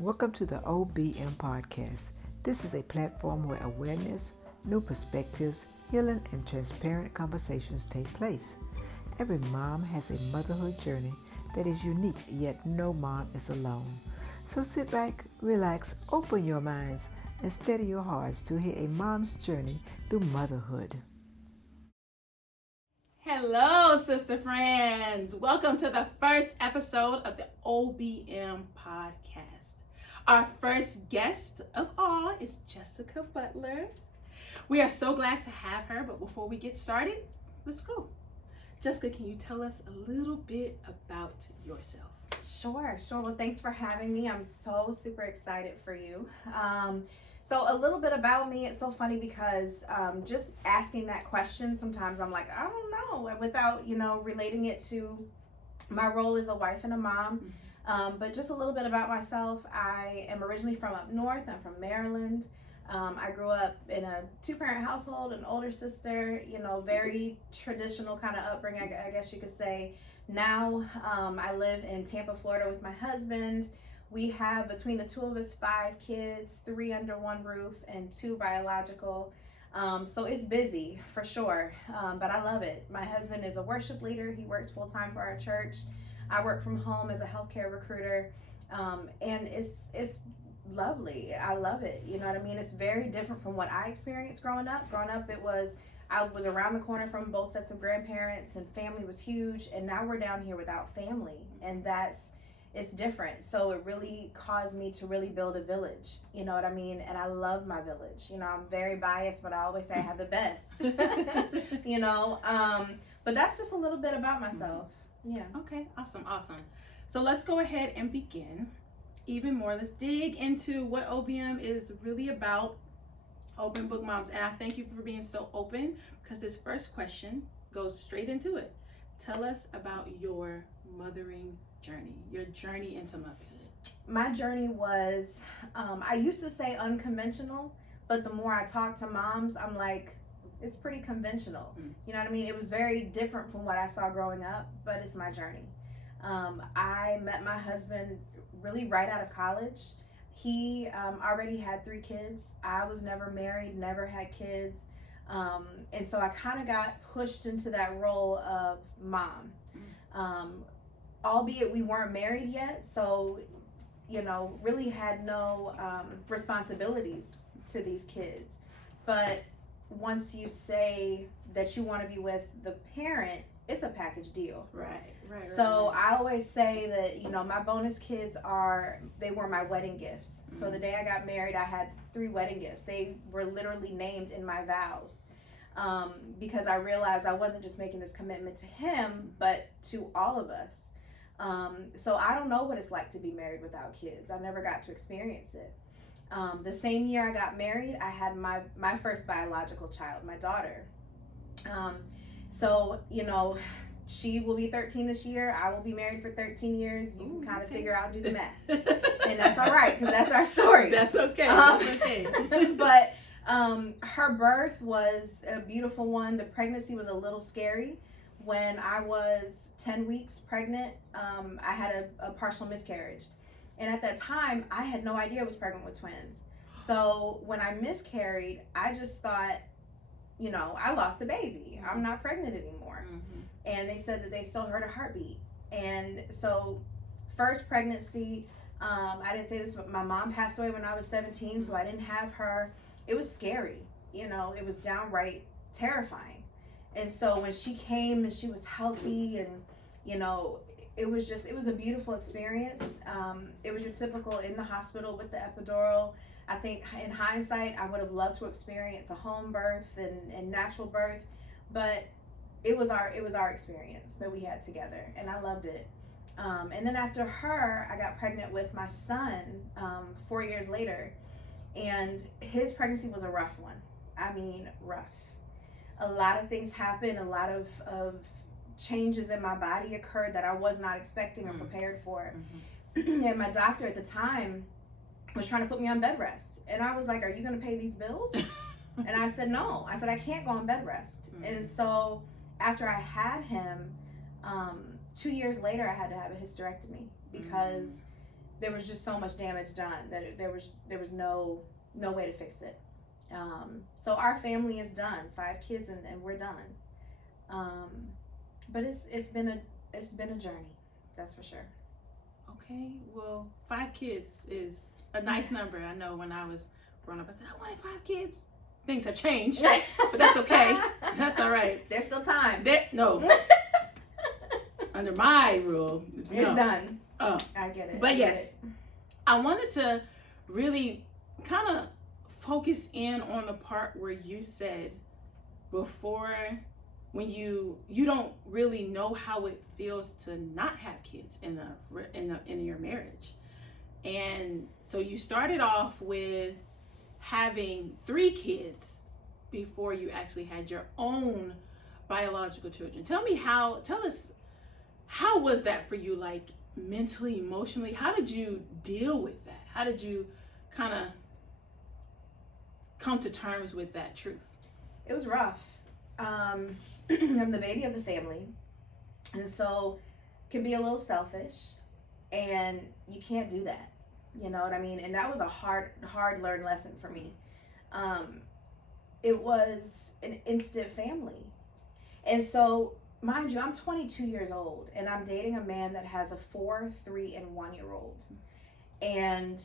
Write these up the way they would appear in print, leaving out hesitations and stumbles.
Welcome to the OBM podcast. This is a platform where awareness, new perspectives, healing, and transparent conversations take place. Every mom has a motherhood journey that is unique, yet no mom is alone. So sit back, relax, open your minds, and steady your hearts to hear a mom's journey through motherhood. Hello, sister friends. Welcome to the first episode of the OBM podcast. Our first guest of all is Jessica Butler. We are so glad to have her, but before we get started, let's go. Jessica, can you tell us a little bit about yourself? Sure. Well, thanks for having me. I'm so super excited for you. So a little bit about me. It's so funny because just asking that question, sometimes I'm like, I don't know, without, relating it to my role as a wife and a mom. But just a little bit about myself. I am originally from up north. I'm from Maryland. I grew up in a two-parent household, an older sister, very traditional kind of upbringing, I guess you could say. Now I live in Tampa, Florida with my husband. We have, between the two of us, 5 kids, 3 under one roof and 2 biological. So it's busy for sure, but I love it. My husband is a worship leader. He works full-time for our church. I work from home as a healthcare recruiter, and it's lovely. I love it. You know what I mean? It's very different from what I experienced growing up. I was around the corner from both sets of grandparents, and family was huge, and now we're down here without family, and it's different. So it really caused me to really build a village, you know what I mean? And I love my village. I'm very biased, but I always say I have the best, but that's just a little bit about myself. Yeah. Okay, awesome. So let's go ahead and begin even more. Let's dig into what OBM is really about, Open Book Moms. And I thank you for being so open, because this first question goes straight into it. Tell us about your mothering journey, your journey into motherhood. My journey was, I used to say unconventional, but the more I talk to moms, I'm like, it's pretty conventional. You know what I mean? It was very different from what I saw growing up, but it's my journey. I met my husband really right out of college. He already had 3 kids. I was never married, never had kids. And so I kind of got pushed into that role of mom. Albeit we weren't married yet, so, really had no responsibilities to these kids. But once you say that you want to be with the parent, it's a package deal. Right. So I always say that, my bonus kids they were my wedding gifts. So the day I got married, I had 3 wedding gifts. They were literally named in my vows, because I realized I wasn't just making this commitment to him, but to all of us. So I don't know what it's like to be married without kids. I never got to experience it. The same year I got married, I had my first biological child, my daughter. So, she will be 13 this year. I will be married for 13 years. You can kind of figure out, do the math. And that's all right, because that's our story. That's okay. But her birth was a beautiful one. The pregnancy was a little scary. When I was 10 weeks pregnant, I had a partial miscarriage. And at that time, I had no idea I was pregnant with twins. So when I miscarried, I just thought, I lost the baby. I'm not pregnant anymore. And they said that they still heard a heartbeat. And so first pregnancy, I didn't say this, but my mom passed away when I was 17, so I didn't have her. It was scary. It was downright terrifying. And so when she came and she was healthy, and, it was a beautiful experience. It was your typical in the hospital with the epidural. I think in hindsight, I would have loved to experience a home birth and natural birth, but it was our experience that we had together, and I loved it. And then after her, I got pregnant with my son 4 years later, and his pregnancy was a rough one. I mean, rough. A lot of things happened. A lot of changes in my body occurred that I was not expecting or prepared for. And my doctor at the time was trying to put me on bed rest. And I was like, are you going to pay these bills? And I said, no. I said, I can't go on bed rest. And so after I had him, 2 years later, I had to have a hysterectomy because there was just so much damage done that there was no way to fix it. So our family is done, 5 kids, and we're done. But it's been a journey, that's for sure. Okay, well, 5 kids is a nice number. I know when I was growing up, I said I wanted 5 kids. Things have changed, but that's okay. That's all right. There's still time. No. Under my rule, it's done. Oh, I get it. But yes, I wanted to really kind of focus in on the part where you said before, when you don't really know how it feels to not have kids in your marriage. And so you started off with having 3 kids before you actually had your own biological children. Tell us how was that for you, like mentally, emotionally? How did you deal with that? How did you kind of come to terms with that truth? It was rough. I'm the baby of the family, and so can be a little selfish, and you can't do that. You know what I mean? And that was a hard learned lesson for me. It was an instant family. And so, mind you, I'm 22 years old, and I'm dating a man that has a 4, 3, and 1-year-old. And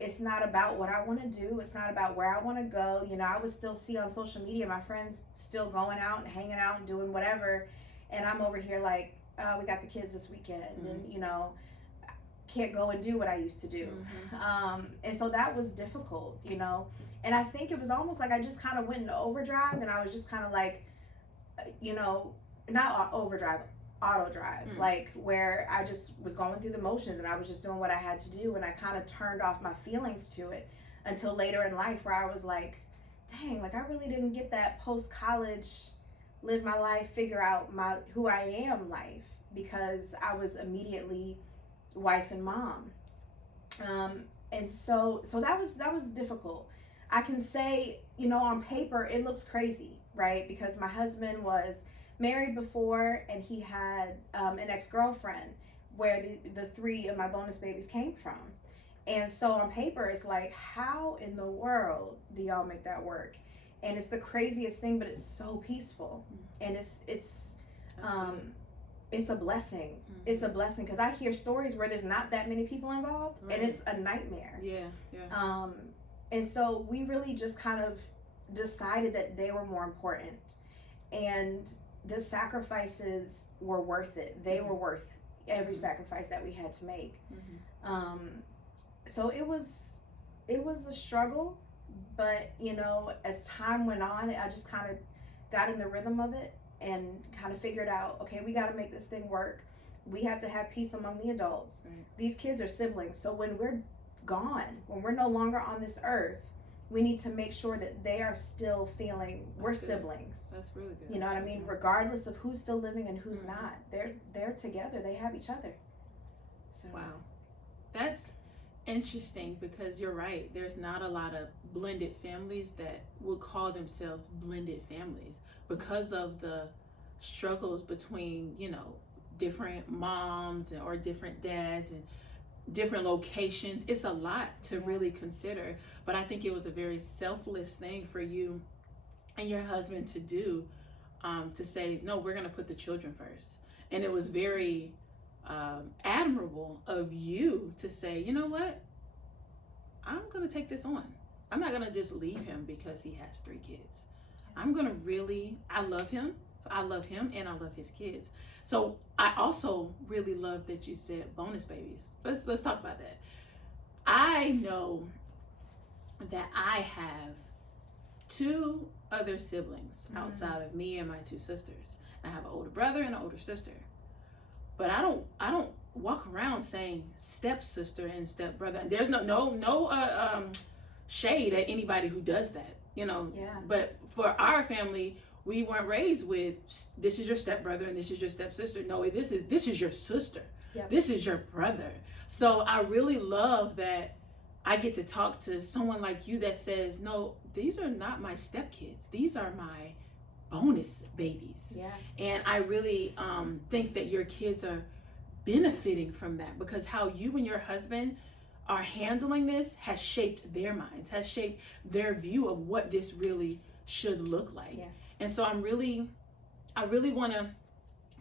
it's not about what I want to do. It's not about where I want to go. You know, I would still see on social media my friends still going out and hanging out and doing whatever. And I'm over here like, we got the kids this weekend. Mm-hmm. And, you know, can't go and do what I used to do. Mm-hmm. And so that was difficult, you know. And I think it was almost like I just kind of went into overdrive, and I was just kind of like, you know, not overdrive, auto drive, like where I just was going through the motions and I was just doing what I had to do, and I kind of turned off my feelings to it until later in life, where I was like, dang, like I really didn't get that post-college, live my life, figure out who I am life, because I was immediately wife and mom. And so that was difficult. I can say, you know, on paper it looks crazy, right? Because my husband was married before, and he had an ex-girlfriend where the 3 of my bonus babies came from. And so on paper it's like, how in the world do y'all make that work? And it's the craziest thing, but it's so peaceful. And it's a blessing. Mm-hmm. It's a blessing, because I hear stories where there's not that many people involved, right, and it's a nightmare. Yeah. And so we really just kind of decided that they were more important, and the sacrifices were worth it. They were worth every sacrifice that we had to make. Mm-hmm. So it was a struggle, but you know, as time went on, I just kind of got in the rhythm of it and kind of figured out, okay, we got to make this thing work. We have to have peace among the adults. Right. These kids are siblings, so when we're gone, when we're no longer on this earth, we need to make sure that they are still feeling we're siblings. That's really good. You know what I mean? Regardless of who's still living and who's not, they're together. They have each other. So. Wow, that's interesting, because you're right. There's not a lot of blended families that would call themselves blended families because of the struggles between, you know, different moms or different dads and different locations. It's a lot to really consider, but I think it was a very selfless thing for you and your husband to do, to say, no, we're going to put the children first. And it was very admirable of you to say, you know what, I'm going to take this on. I'm not going to just leave him because he has 3 kids. I'm going to I love him. So I love him and I love his kids. So I also really love that you said bonus babies. Let's talk about that. I know that I have 2 other siblings outside of me and my 2 sisters. I have an older brother and an older sister. But I don't walk around saying stepsister and stepbrother. There's no shade at anybody who does that, you know. Yeah. But for our family, we weren't raised with, this is your stepbrother and this is your stepsister. No, this is your sister. Yep. This is your brother. So I really love that I get to talk to someone like you that says, no, these are not my stepkids. These are my bonus babies. Yeah. And I really think that your kids are benefiting from that, because how you and your husband are handling this has shaped their minds, has shaped their view of what this really should look like. Yeah. And so I really want to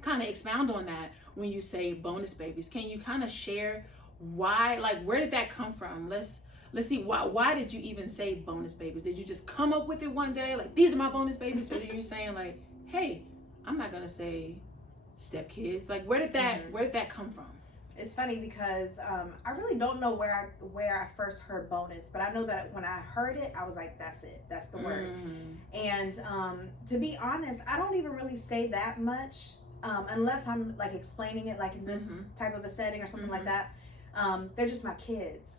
kind of expound on that. When you say bonus babies, can you kind of share why, like, where did that come from? Let's see, why did you even say bonus babies? Did you just come up with it one day, like, these are my bonus babies? Or are you saying, like, hey, I'm not gonna say stepkids? Like, where did that come from? It's funny because I really don't know where I first heard bonus, but I know that when I heard it, I was like, that's it, that's the word. And to be honest, I don't even really say that much unless I'm like explaining it like in this type of a setting or something like that. They're just my kids.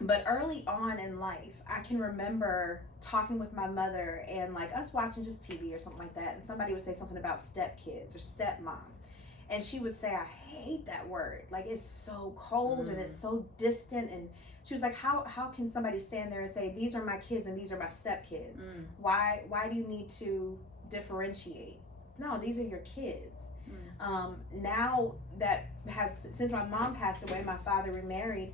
But early on in life, I can remember talking with my mother and like us watching just TV or something like that, and somebody would say something about stepkids or stepmom, and she would say, I hate that word, like it's so cold and it's so distant. And she was like, how can somebody stand there and say, these are my kids and these are my stepkids? Why do you need to differentiate? No, these are your kids. Now that since my mom passed away, my father remarried,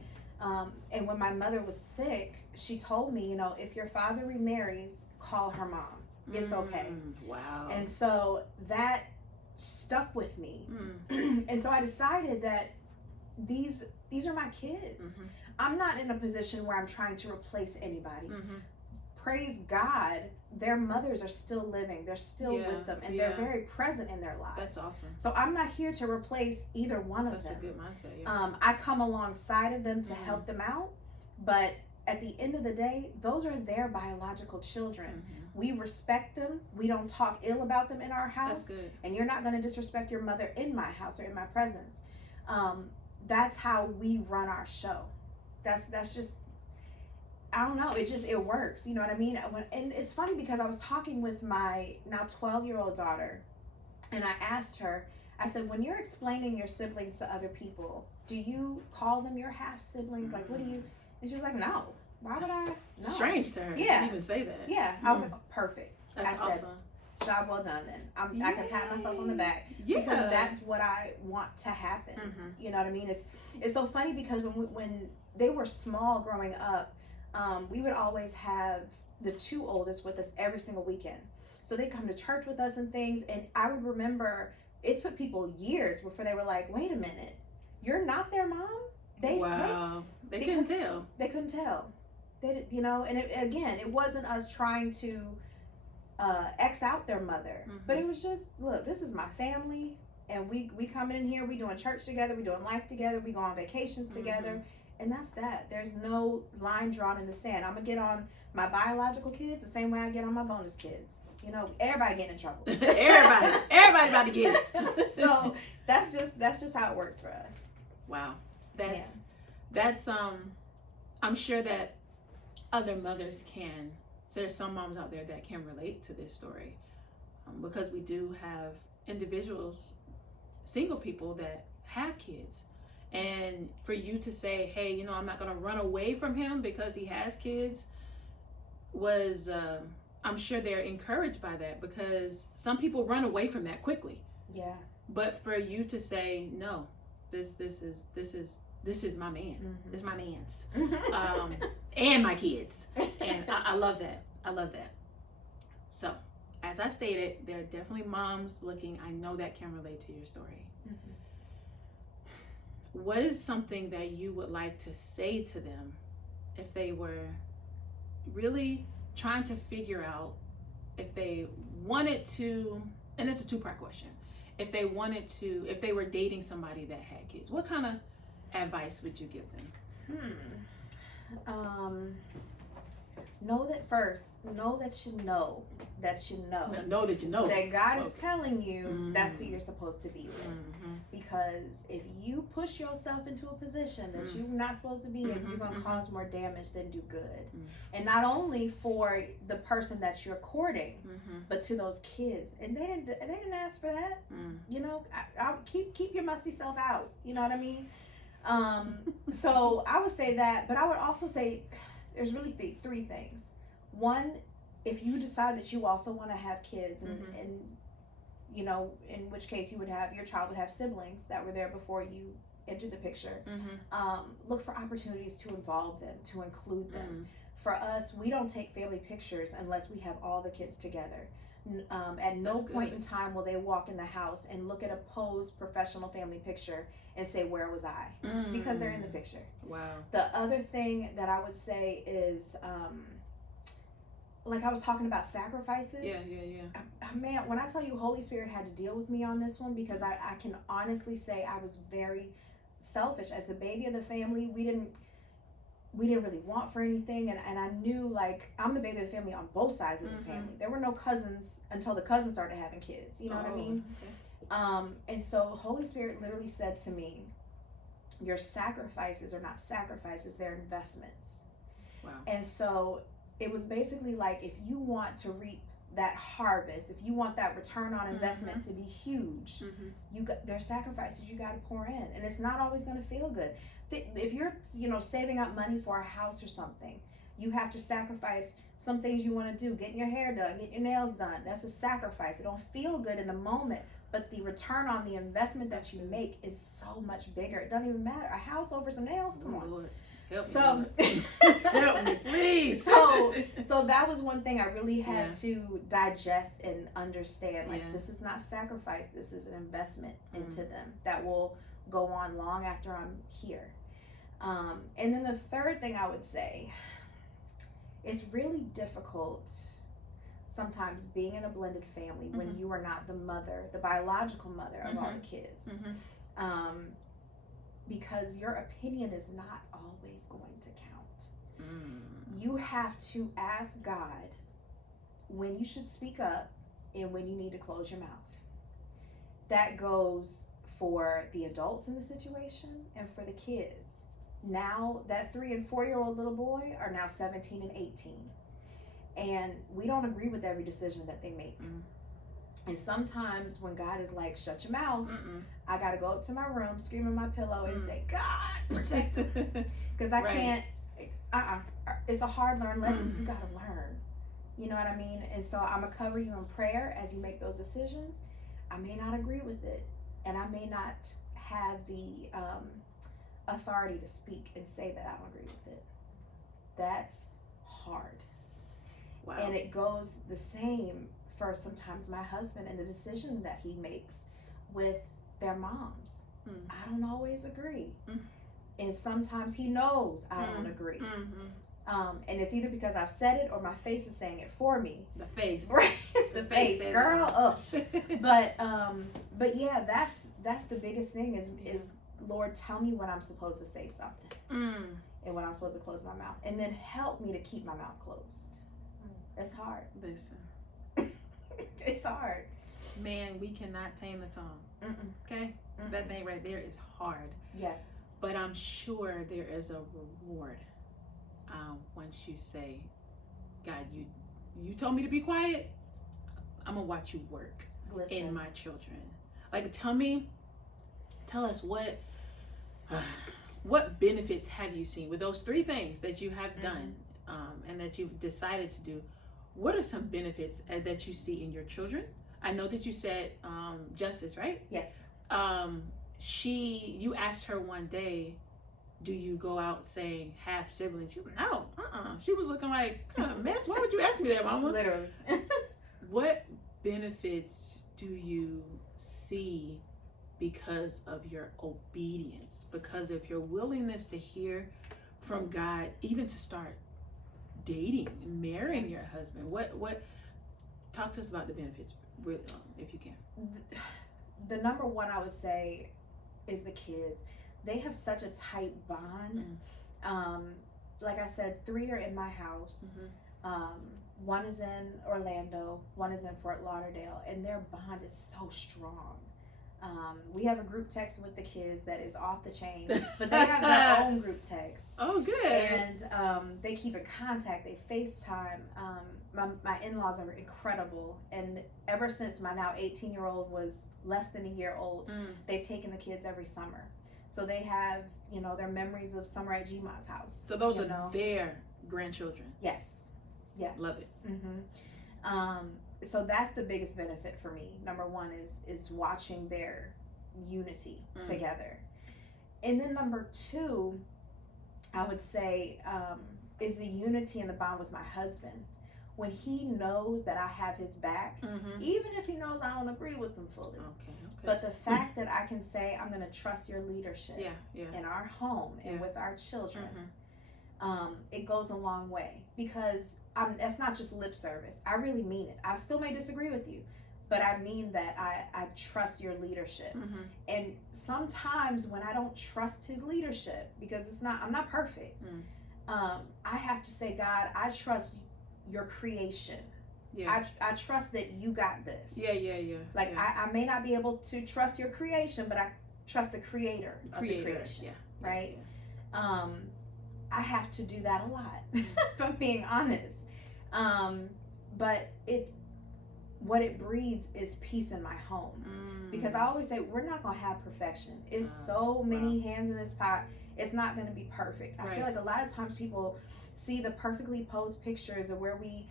and when my mother was sick, she told me, you know, if your father remarries, call her mom. It's okay. Wow. And so that stuck with me. And so I decided that these are my kids. I'm not in a position where I'm trying to replace anybody. Praise God, their mothers are still living. They're still with them, and they're very present in their lives. That's awesome. So I'm not here to replace either one of them. That's a good mindset. Yeah. I come alongside of them to help them out, but at the end of the day, those are their biological children. We respect them. We don't talk ill about them in our house. That's good. And you're not going to disrespect your mother in my house or in my presence. That's how we run our show. That's just, I don't know. It works. You know what I mean? And it's funny because I was talking with my now 12-year-old daughter, and I asked her, I said, when you're explaining your siblings to other people, do you call them your half siblings? Like, what do you? And she was like, no. Why would I? No. Strange to her. Yeah. To even say that. Yeah. I was like, oh, perfect. That's I said, awesome. job well done then. I can pat myself on the back because that's what I want to happen. You know what I mean? It's so funny because when they were small growing up, we would always have the two oldest with us every single weekend. So they'd come to church with us and things. And I would remember it took people years before they were like, wait a minute, you're not their mom? They couldn't tell. They couldn't tell. They, you know, and it wasn't us trying to X out their mother, but it was just, look, this is my family, and we coming in here, we doing church together, we doing life together, we go on vacations together, and that's that. There's no line drawn in the sand. I'm gonna get on my biological kids the same way I get on my bonus kids. You know, everybody getting in trouble. everybody about to get it. So that's just how it works for us. Wow, that's I'm sure that other mothers can. So there's some moms out there that can relate to this story, because we do have individuals, single people that have kids, and for you to say, hey, you know, I'm not going to run away from him because he has kids, was I'm sure they're encouraged by that, because some people run away from that quickly. Yeah. But for you to say, no, this is my man. This is my man's. And my kids. And I love that. I love that. So, as I stated, there are definitely moms looking. I know that can relate to your story. What is something that you would like to say to them if they were really trying to figure out if they wanted to, and it's a two-part question, if they were dating somebody that had kids, what kind of advice would you give them? Know that you know that God is telling you that's who you're supposed to be with. Because if you push yourself into a position that you're not supposed to be in, you're going to cause more damage than do good. And not only for the person that you're courting, but to those kids. And they didn't ask for that. You know, I keep your musty self out. You know what I mean? So I would say that, but I would also say there's really three things. One, if you decide that you also want to have kids and you know, in which case your child would have siblings that were there before you entered the picture. Look for opportunities to involve them, to include them. For us, we don't take family pictures unless we have all the kids together. At no point in time will they walk in the house and look at a posed professional family picture and say, where was I? Because they're in the picture. Wow. The other thing that I would say is, like I was talking about sacrifices. Man, when I tell you Holy Spirit had to deal with me on this one, because I can honestly say I was very selfish. As the baby of the family, we didn't really want for anything, and I knew, like, I'm the baby of the family on both sides of the family. There were no cousins until the cousins started having kids, you know what I mean? Okay. And so Holy Spirit literally said to me, your sacrifices are not sacrifices, they're investments. Wow. And so it was basically like, if you want to reap that harvest, if you want that return on investment to be huge, there's sacrifices you got to pour in, and it's not always going to feel good. If you're, you know, saving up money for a house or something, you have to sacrifice some things you want to do. Getting your hair done, getting your nails done, that's a sacrifice. It don't feel good in the moment, but the return on the investment that you make is so much bigger. It doesn't even matter. A house over some nails, come on. Lord. Help me, help me, please. So that was one thing I really had to digest and understand. Like, this is not sacrifice. This is an investment into them that will go on long after I'm here. And then the third thing I would say, it's really difficult sometimes being in a blended family when you are not the mother, the biological mother of all the kids. Because your opinion is not always going to count. You have to ask God when you should speak up and when you need to close your mouth. That goes for the adults in the situation and for the kids. Now that 3 and 4 year old little boy are now 17 and 18. And we don't agree with every decision that they make. And sometimes when God is like, shut your mouth, I got to go up to my room, scream in my pillow and say, God, protect him. Because I can't, it's a hard learned lesson. You got to learn. You know what I mean? And so I'm going to cover you in prayer as you make those decisions. I may not agree with it, and I may not have the authority to speak and say that I don't agree with it. That's hard. Wow. And it goes the same for sometimes my husband and the decision that he makes with their moms. I don't always agree. And sometimes he knows I don't agree. And it's either because I've said it or my face is saying it for me. The face. Right. It's the face, girl. But yeah, that's the biggest thing is Lord, tell me when I'm supposed to say something. And when I'm supposed to close my mouth. And then help me to keep my mouth closed. It's hard. Listen. It's hard. Man, we cannot tame the tongue. Okay? That thing right there is hard. Yes. But I'm sure there is a reward once you say, God, you told me to be quiet. I'm going to watch you work in my children. Like, tell us what benefits have you seen with those 3 things that you have done and that you've decided to do? What are some benefits that you see in your children? I know that you said Justice, right? Yes. You asked her one day, do you go out saying have siblings? She was like, no, She was looking like, kind of mess. Why would you ask me that, Mama? Literally. What benefits do you see because of your obedience, because of your willingness to hear from God, even to start dating and marrying your husband? What talk to us about the benefits, if you can. The number one I would say is the kids. They have such a tight bond. Like I said, 3 are in my house. One is in Orlando, one is in Fort Lauderdale, and their bond is so strong. We have a group text with the kids that is off the chain, but they have their own group text. Oh, good. And they keep in contact. They FaceTime. My in-laws are incredible, and ever since my now 18-year-old was less than a year old, they've taken the kids every summer. So they have, their memories of summer at Gma's house. So those are their grandchildren. Yes. Love it. so that's the biggest benefit for me. Number one is watching their unity together. And then number two, I would say, is the unity and the bond with my husband. When he knows that I have his back, even if he knows I don't agree with him fully. Okay. But the fact that I can say, I'm going to trust your leadership in our home and with our children, it goes a long way. Because that's not just lip service. I really mean it. I still may disagree with you, but I mean that I trust your leadership. And sometimes when I don't trust his leadership, because I'm not perfect, I have to say, God, I trust your creation. I trust that you got this. Like, I may not be able to trust your creation, but I trust the creator of the creation. Right? I have to do that a lot, if I'm being honest. But what it breeds is peace in my home. Because I always say, we're not going to have perfection. It's so many hands in this pot. It's not going to be perfect. I feel like a lot of times people see the perfectly posed pictures of where we,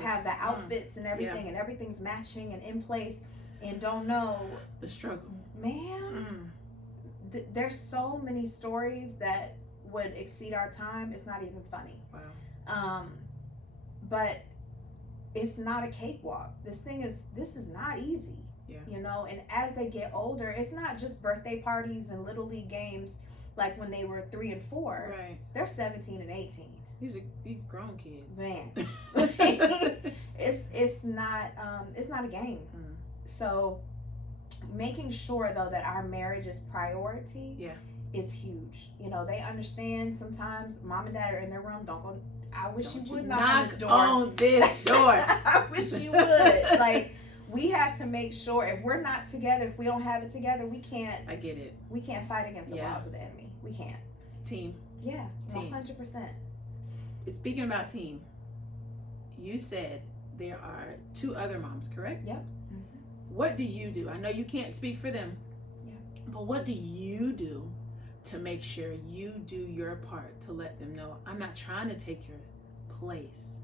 have the outfits and everything, and everything's matching and in place, and don't know the struggle. Man, there's so many stories that would exceed our time. It's not even funny. Wow. But it's not a cakewalk. This is not easy. And as they get older, it's not just birthday parties and little league games like when they were 3 and 4. Right. They're 17 and 18. These grown kids. Man. it's not a game. So making sure though that our marriage is priority is huge. They understand sometimes mom and dad are in their room, don't go. I wish you would knock on this door. I wish you would. Like, we have to make sure if we're not together, if we don't have it together, we can't. I get it. We can't fight against the laws of the enemy. We can't. It's a team. Yeah, team. 100%. Speaking about team, you said there are 2 other moms, correct? Yep. What do you do? I know you can't speak for them. Yeah. But what do you do to make sure you do your part to let them know, I'm not trying to take your place.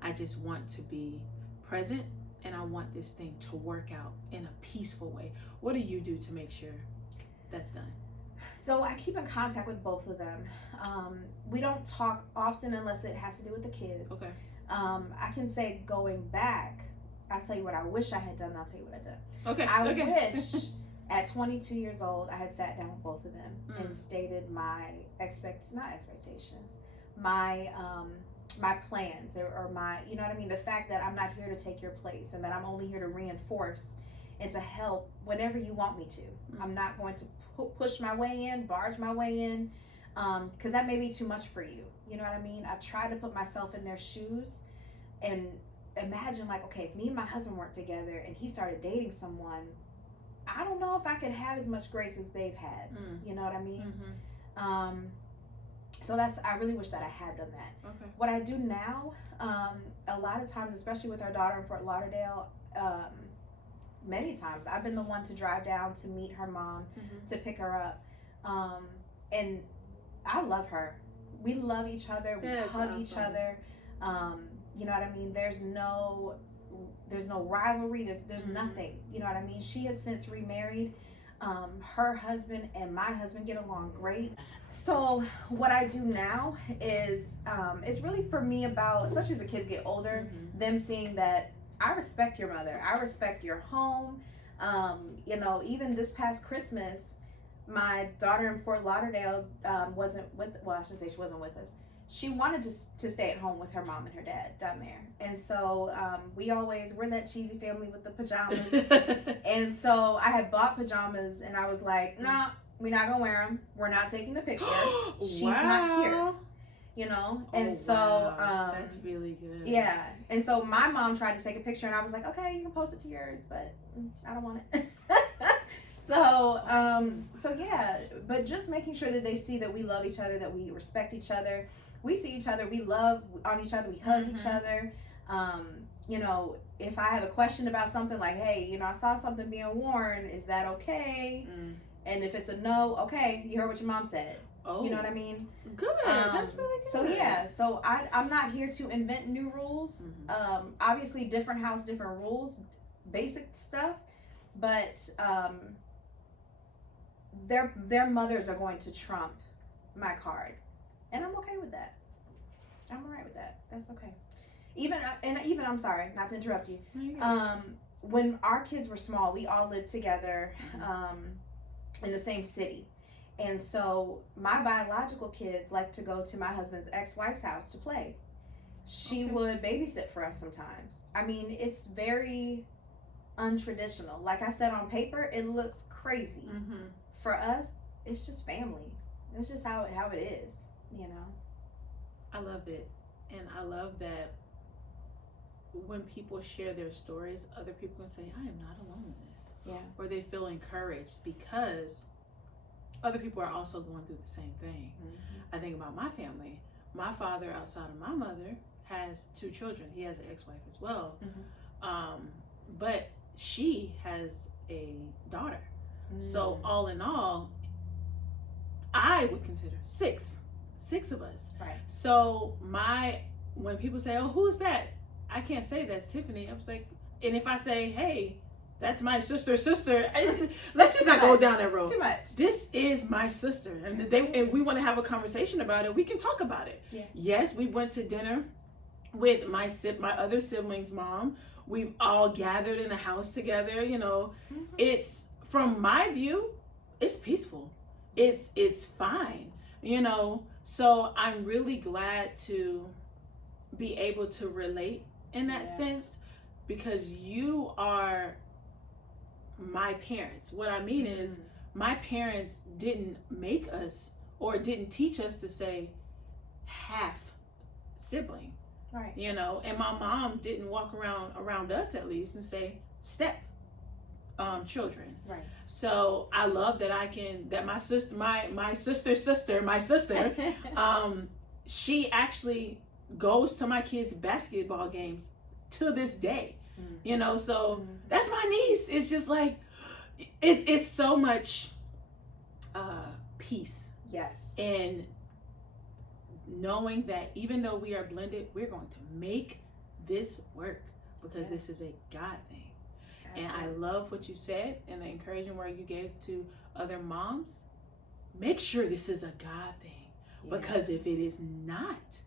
I just want to be present, and I want this thing to work out in a peaceful way. What do you do to make sure that's done? So I keep in contact with both of them. We don't talk often unless it has to do with the kids. Okay. I can say going back, I'll tell you what I wish I had done, and I'll tell you what I did. Okay. I wish at 22 years old, I had sat down with both of them and stated my expectations, my plans, or my, you know what I mean? The fact that I'm not here to take your place, and that I'm only here to reinforce and to help whenever you want me to. I'm not going to push my way in, barge my way in, because that may be too much for you. You know what I mean? I try to put myself in their shoes and imagine, like, okay, if me and my husband weren't together and he started dating someone, I don't know if I could have as much grace as they've had. You know what I mean? So I really wish that I had done that. Okay. What I do now, a lot of times, especially with our daughter in Fort Lauderdale, many times I've been the one to drive down to meet her mom, to pick her up. And I love her. We love each other. We hug each other. You know what I mean? There's no rivalry. There's nothing. You know what I mean? She has since remarried. Her husband and my husband get along great. So what I do now is, it's really for me about, especially as the kids get older, them seeing that I respect your mother. I respect your home. Even this past Christmas, my daughter in Fort Lauderdale wasn't with, well, I shouldn't say she wasn't with us. She wanted to stay at home with her mom and her dad down there. And so we're that cheesy family with the pajamas. And so I had bought pajamas and I was like, nah, we're not going to wear them. We're not taking the picture. She's not here. And that's really good. Yeah. And so my mom tried to take a picture and I was like, okay, you can post it to yours, but I don't want it. So yeah, but just making sure that they see that we love each other, that we respect each other. We see each other, we love on each other, we hug each other. If I have a question about something like, hey, I saw something being worn, is that okay? And if it's a no, okay, you heard what your mom said. Oh. You know what I mean? Good. That's really good. So yeah, so I'm not here to invent new rules. Obviously, different house, different rules, basic stuff, but their mothers are going to trump my card, and I'm okay with that. I'm alright with that. That's okay. Even I'm sorry, not to interrupt you. When our kids were small, we all lived together in the same city. And so my biological kids like to go to my husband's ex-wife's house to play. She would babysit for us sometimes. I mean, it's very untraditional. Like I said, on paper, it looks crazy. For us, it's just family. It's just how it is, you know. I love it. And I love that when people share their stories, other people can say, I am not alone in this. Yeah. Or they feel encouraged because other people are also going through the same thing. I think about my family. My father, outside of my mother, has 2 children. He has an ex-wife as well. But she has a daughter. So all in all, I would consider 6 of us. Right. So when people say, oh, who's that? I can't say that's Tiffany. I was like, and if I say, hey, that's my sister's sister, let's just not go down that road. It's too much. This is my sister, and if we want to have a conversation about it, we can talk about it. Yeah. Yes, we went to dinner with my other sibling's mom. We've all gathered in the house together. You know, it's, from my view, it's peaceful. It's fine. You know, so I'm really glad to be able to relate in that sense, because you are my parents. What I mean is, my parents didn't make us or didn't teach us to say half sibling. Right. You know, and my mom didn't walk around us, at least, and say step children. Right. So I love that my sister, my sister's sister, she actually goes to my kids' basketball games to this day. You know, so that's my niece. It's just like, it's so much peace. Yes. And knowing that even though we are blended, we're going to make this work, because this is a God thing. Absolutely. And I love what you said and the encouraging word you gave to other moms. Make sure this is a God thing, because if it is not,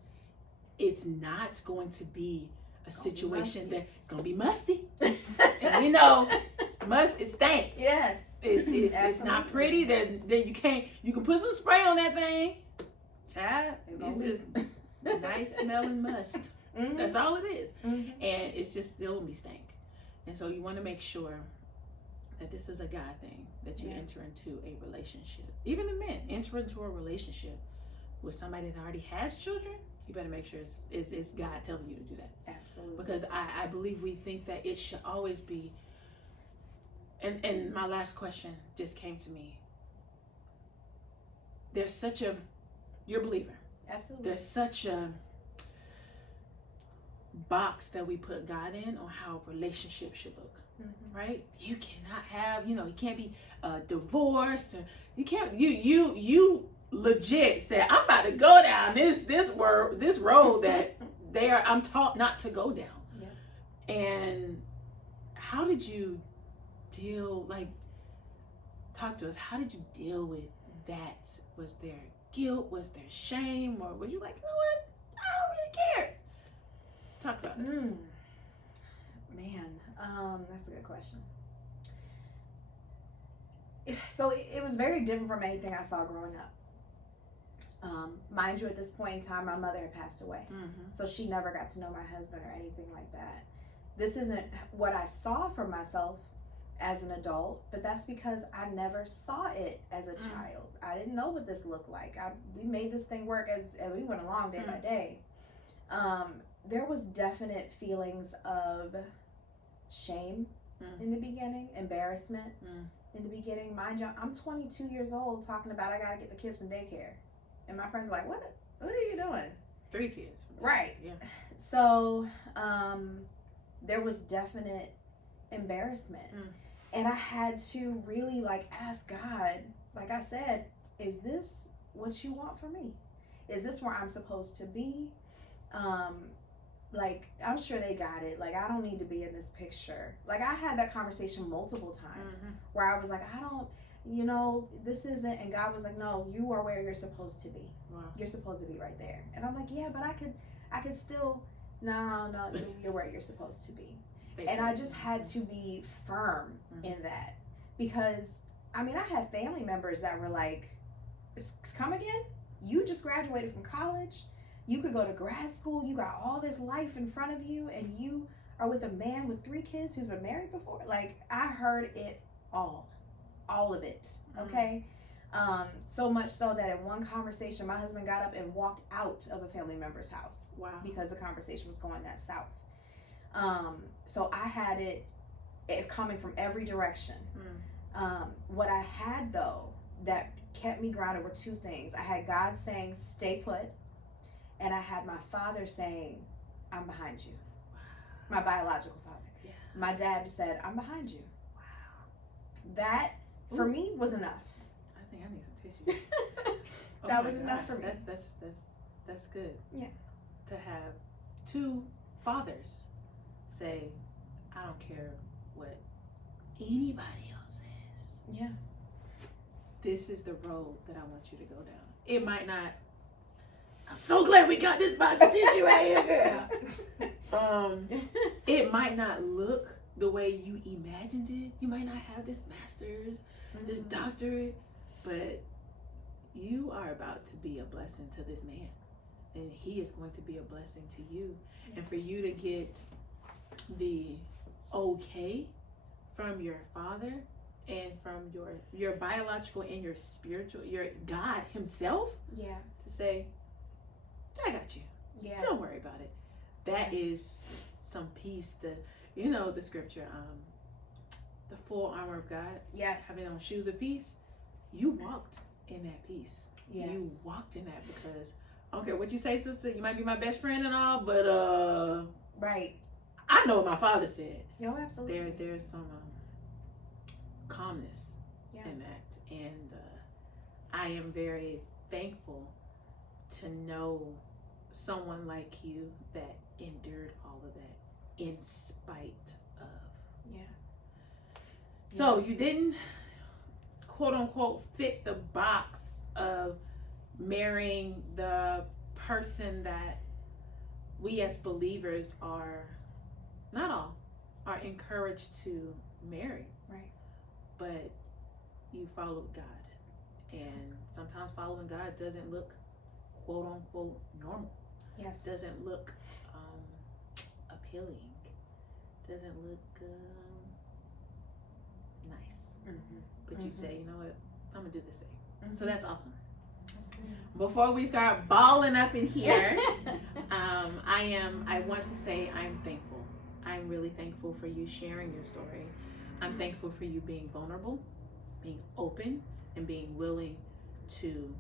it's not going to be a situation that's going to be musty. And we know, it stank. Yes. It's not pretty. Then you can put some spray on that thing. Child, it's just nice smelling must. That's all it is. And it's just still be stank. And so you want to make sure that this is a God thing, that you enter into a relationship. Even the men enter into a relationship with somebody that already has children. You better make sure it's God telling you to do that. Absolutely. Because I believe we think that it should always be. And my last question just came to me. There's you're a believer. Absolutely. There's such a box that we put God in on how relationships should look. Right? You cannot have, you can't be divorced, or you can't, you legit said, I'm about to go down this road that I'm taught not to go down. Yeah. And how did you talk to us, how did you deal with that? Was there guilt? Was there shame? Or were you like, you know what? I don't really care. Talk about it. Man, that's a good question. So it was very different from anything I saw growing up. Mind you, at this point in time, my mother had passed away. So she never got to know my husband or anything like that. This isn't what I saw for myself as an adult, but that's because I never saw it as a child. I didn't know what this looked like. We made this thing work as we went along day by day. There was definite feelings of shame in the beginning, embarrassment in the beginning. Mind you, I'm 22 years old talking about I gotta get the kids from daycare. And my friends are like, what are you doing? 3 kids. Right. Yeah. So there was definite embarrassment. And I had to really ask God, like I said, is this what you want for me? Is this where I'm supposed to be? Like, I'm sure they got it. Like, I don't need to be in this picture. Like, I had that conversation multiple times where I was like, I don't, this isn't. And God was like, no, you are where you're supposed to be. Wow. You're supposed to be right there. And I'm like, yeah, but I could still, no, you're where you're supposed to be. And I just had to be firm in that, because I had family members that were like, come again? You just graduated from college. You could go to grad school. You got all this life in front of you, and you are with a man with 3 kids who's been married before. Like, I heard it all of it. Okay. So much so that in one conversation, my husband got up and walked out of a family member's house. Wow. Because the conversation was going that south. So I had it coming from every direction. What I had, though, that kept me grounded were 2 things. I had God saying, stay put. And I had my father saying, I'm behind you. My biological father. Yeah. My dad said, I'm behind you. Wow. That, for me, was enough. I think I need some tissue. That was enough for me. That's good. Yeah. To have 2 fathers say, I don't care what anybody else says. Yeah. This is the road that I want you to go down. It might not. I'm so glad we got this box of tissue right here, girl. It might not look the way you imagined it. You might not have this master's, this doctorate, but you are about to be a blessing to this man, and he is going to be a blessing to you. And for you to get the okay from your father and from your biological and your spiritual, your God himself, to say, I got you. Yeah. Don't worry about it. That is some peace. The scripture, the full armor of God. Yes. Having on shoes of peace. You walked in that peace. Yes. You walked in that because I don't care what you say, sister. You might be my best friend and all, but right. I know what my father said. No, absolutely. There's some calmness in that, and I am very thankful to know someone like you that endured all of that in spite of. Yeah. So you didn't, quote unquote, fit the box of marrying the person that we as believers are, not all, are encouraged to marry. Right. But you followed God. And sometimes following God doesn't look, quote unquote, normal. Yes. Doesn't look appealing. Doesn't look nice. But you say, you know what, I'm gonna do this thing. So that's awesome. Before we start balling up in here, I want to say I'm thankful. I'm really thankful for you sharing your story. I'm thankful for you being vulnerable, being open, and being willing to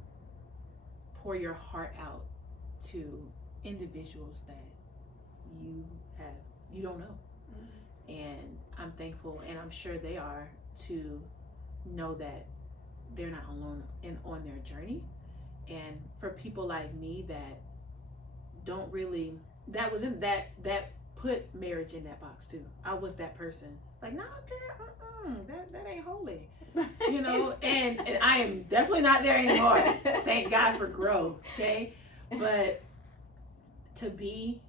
pour your heart out to individuals that you don't know. And I'm thankful, and I'm sure they are, to know that they're not alone on their journey. And for people like me that don't really, that put marriage in that box too. I was that person. Like, no, girl, that ain't holy. And I am definitely not there anymore. Thank God for growth, okay? But to be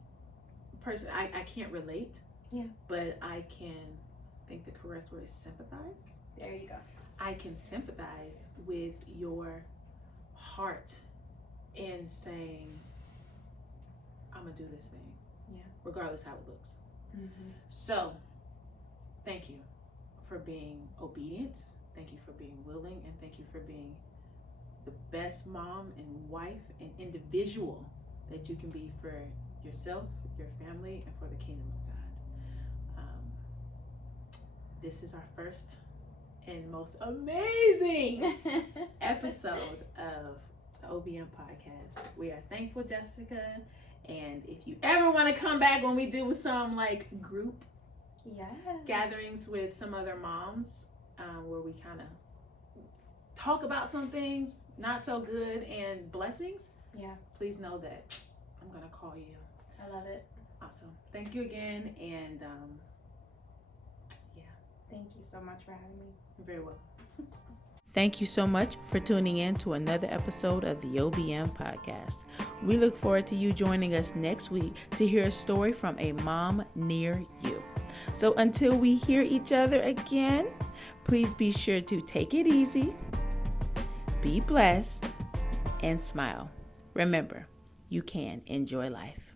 a person, I can't relate. Yeah. But I can, I think the correct word is sympathize. There you go. I can sympathize with your heart in saying, I'm gonna do this thing. Yeah. Regardless how it looks. So, thank you for being obedient. Thank you for being willing, and thank you for being the best mom and wife and individual that you can be for yourself, your family, and for the kingdom of God. This is our first and most amazing episode of the OBM podcast. We are thankful, Jessica. And if you ever want to come back when we do some like group gatherings with some other moms, where we kind of talk about some things not so good and blessings, Yeah. please know that I'm going to call you. I love it. Awesome. Thank you again. And Thank you so much for having me. you're very welcome. Thank you so much for tuning in to another episode of the OBM podcast. We look forward to you joining us next week to hear a story from a mom near you. So until we hear each other again, please be sure to take it easy, be blessed, and smile. Remember, you can enjoy life.